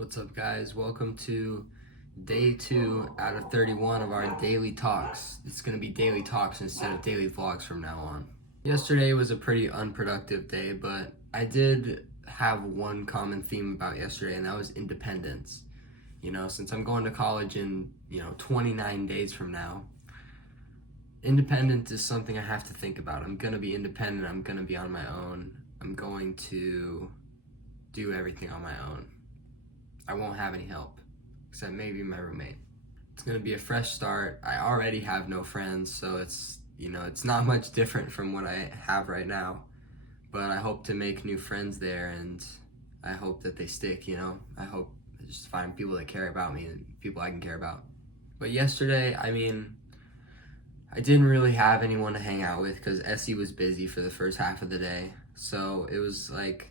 What's up, guys? Welcome to day 2 out of 31 of our daily talks. It's going to be daily talks instead of daily vlogs from now on. Yesterday was a pretty unproductive day, but I did have one common theme about yesterday, and that was independence. Since I'm going to college in, 29 days from now, independence is something I have to think about. I'm going to be independent. I'm going to be on my own. I'm going to do everything on my own. I won't have any help, except maybe my roommate. It's gonna be a fresh start. I already have no friends, so it's not much different from what I have right now. But I hope to make new friends there, and I hope that they stick. I hope I just find people that care about me and people I can care about. But yesterday, I didn't really have anyone to hang out with because Essie was busy for the first half of the day. So it was like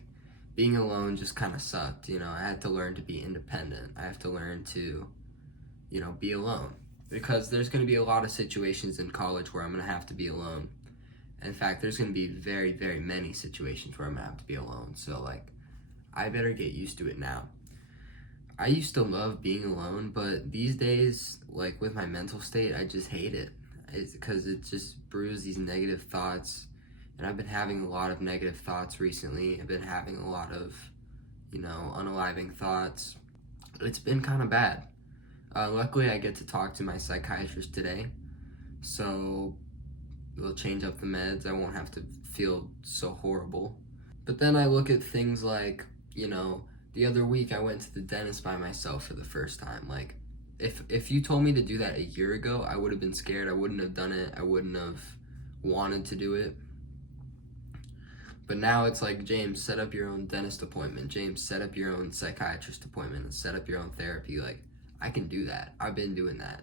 being alone just kind of sucked. I had to learn to be independent. I have to learn to, be alone. Because there's going to be a lot of situations in college where I'm going to have to be alone. In fact, there's going to be very, very many situations where I'm going to have to be alone. So, I better get used to it now. I used to love being alone, but these days, with my mental state, I just hate it. It's because it just brews these negative thoughts. And I've been having a lot of negative thoughts recently. I've been having a lot of, unaliving thoughts. It's been kind of bad. Luckily, I get to talk to my psychiatrist today. So we'll change up the meds. I won't have to feel so horrible. But then I look at things like, the other week I went to the dentist by myself for the first time. If you told me to do that a year ago, I would have been scared. I wouldn't have done it. I wouldn't have wanted to do it. But now it's like, James, set up your own dentist appointment. James, set up your own psychiatrist appointment and set up your own therapy. I can do that. I've been doing that.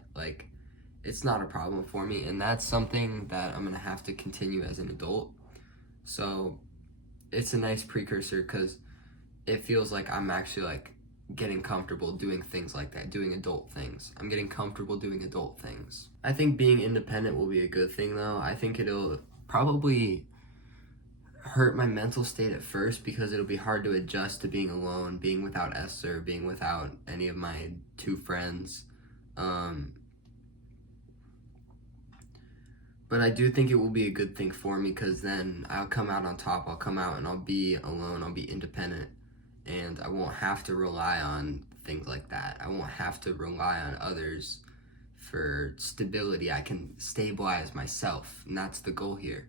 It's not a problem for me. And that's something that I'm going to have to continue as an adult. So it's a nice precursor because it feels like I'm actually getting comfortable doing things like that, doing adult things. I'm getting comfortable doing adult things. I think being independent will be a good thing, though. I think it'll probably hurt my mental state at first because it'll be hard to adjust to being alone, being without Esther, being without any of my two friends. But I do think it will be a good thing for me because then I'll come out on top. I'll come out and I'll be alone. I'll be independent. And I won't have to rely on things like that. I won't have to rely on others for stability. I can stabilize myself, and that's the goal here.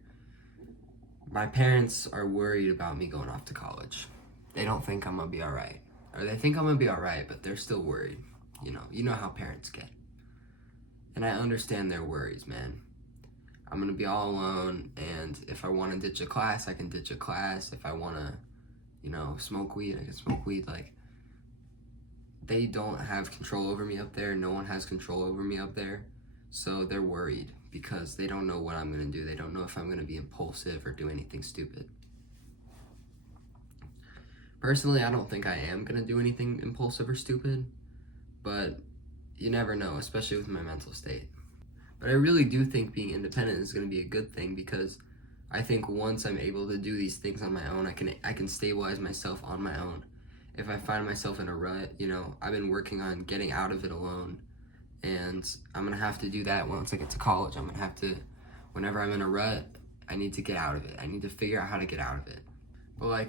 My parents are worried about me going off to college. They don't think I'm gonna be all right. Or they think I'm gonna be all right, but they're still worried. You know how parents get. And I understand their worries, man. I'm gonna be all alone, and if I wanna ditch a class, I can ditch a class. If I wanna, smoke weed, I can smoke weed. They don't have control over me up there. No one has control over me up there. So they're worried because they don't know what I'm going to do. They don't know if I'm going to be impulsive or do anything stupid. Personally, I don't think I am going to do anything impulsive or stupid, but you never know, especially with my mental state. But I really do think being independent is going to be a good thing because I think once I'm able to do these things on my own, I can stabilize myself on my own. If I find myself in a rut, I've been working on getting out of it alone. And I'm going to have to do that once I get to college. I'm going to have to, whenever I'm in a rut, I need to get out of it. I need to figure out how to get out of it. But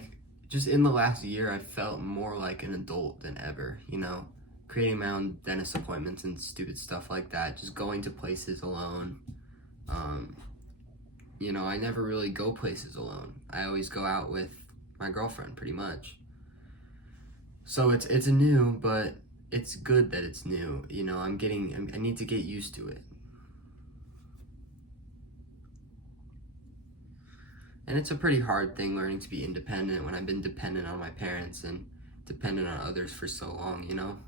just in the last year, I felt more like an adult than ever, creating my own dentist appointments and stupid stuff like that, just going to places alone. I never really go places alone. I always go out with my girlfriend, pretty much. So it's new, but it's good that it's new. I need to get used to it. And it's a pretty hard thing learning to be independent when I've been dependent on my parents and dependent on others for so long,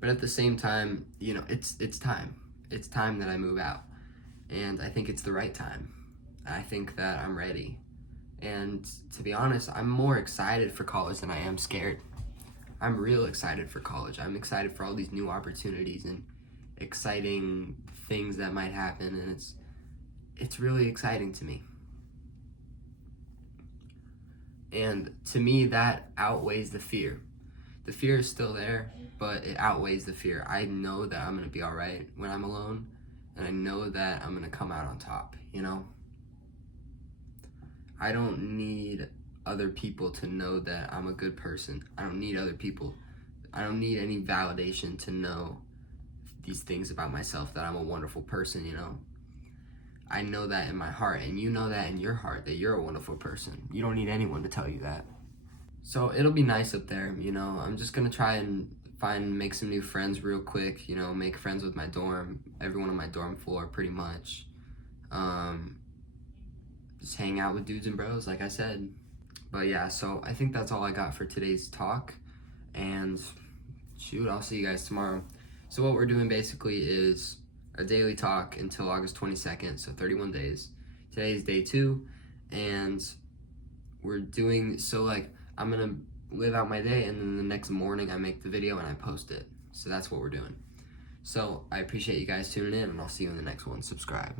But at the same time, it's time. It's time that I move out. And I think it's the right time. I think that I'm ready. And to be honest, I'm more excited for college than I am scared. I'm real excited for college. I'm excited for all these new opportunities and exciting things that might happen, and it's really exciting to me. And to me, that outweighs the fear. The fear is still there, but it outweighs the fear. I know that I'm gonna be all right when I'm alone, and I know that I'm gonna come out on top, you know? I don't need other people to know that I'm a good person. I don't need other people. I don't need any validation to know these things about myself, that I'm a wonderful person, you know? I know that in my heart, and you know that in your heart, that you're a wonderful person. You don't need anyone to tell you that. So it'll be nice up there, you know? I'm just gonna try and make some new friends real quick, you know, make friends with my dorm, everyone on my dorm floor pretty much. Just hang out with dudes and bros, like I said. But yeah, so I think that's all I got for today's talk. And shoot, I'll see you guys tomorrow. So what we're doing basically is a daily talk until August 22nd, so 31 days. Today is day 2, and we're doing, so like, I'm gonna live out my day, and then the next morning I make the video and I post it. So that's what we're doing. So I appreciate you guys tuning in, and I'll see you in the next one. Subscribe.